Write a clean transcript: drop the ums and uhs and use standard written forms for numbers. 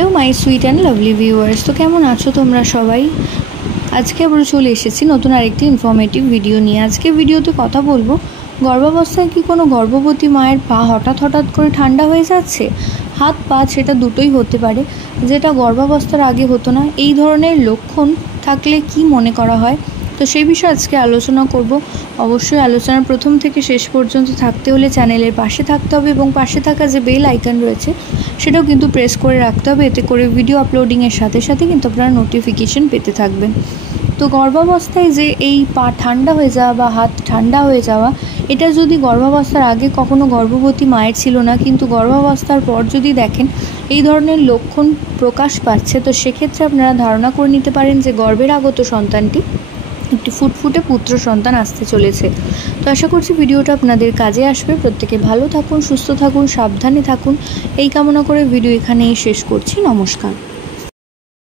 Hello my sweet and lovely viewers, তো কেমন আছো তোমরা সবাই? আজকে আমরা চলে এসেছি নতুন আরেকটি ইনফরমেটিভ ভিডিও নিয়ে। আজকে ভিডিওতে কথা বলবো, গর্ভাবস্থায় কি কোনো গর্ভবতী মায়ের পা হঠাৎ করে ঠান্ডা হয়ে যাচ্ছে? হাত পা সেটা দুটোই হতে পারে, যেটা গর্ভাবস্থার আগে হতো না। এই ধরনের লক্ষণ থাকলে কি মনে করা হয়? তো সেই বিষয়ে আজকে আলোচনা করব। অবশ্যই আলোচনার প্রথম থেকে শেষ পর্যন্ত থাকতে হলে চ্যানেলের পাশে থাকতে হবে এবং পাশে থাকা যে বেল আইকন রয়েছে সেটাও কিন্তু প্রেস করে রাখতে হবে। এতে করে ভিডিও আপলোডিংয়ের সাথে সাথে কিন্তু আপনারা নোটিফিকেশন পেতে থাকবেন। তো গর্ভাবস্থায় যে এই পা ঠান্ডা হয়ে যাওয়া বা হাত ঠান্ডা হয়ে যাওয়া, এটা যদি গর্ভাবস্থার আগে কখনো গর্ভবতী মায়ের ছিল না, কিন্তু গর্ভাবস্থার পর যদি দেখেন এই ধরনের লক্ষণ প্রকাশ পাচ্ছে, তো সেক্ষেত্রে আপনারা ধারণা করে নিতে পারেন যে গর্ভের আগত সন্তানটি একটি ফুটফুটে পুত্র সন্তান আসতে চলেছে। তো আশা করছি ভিডিওটা আপনাদের কাজে আসবে। প্রত্যেকে ভালো থাকুন, সুস্থ থাকুন, সাবধানে থাকুন, এই কামনা করে ভিডিও এখানেই শেষ করছি। নমস্কার।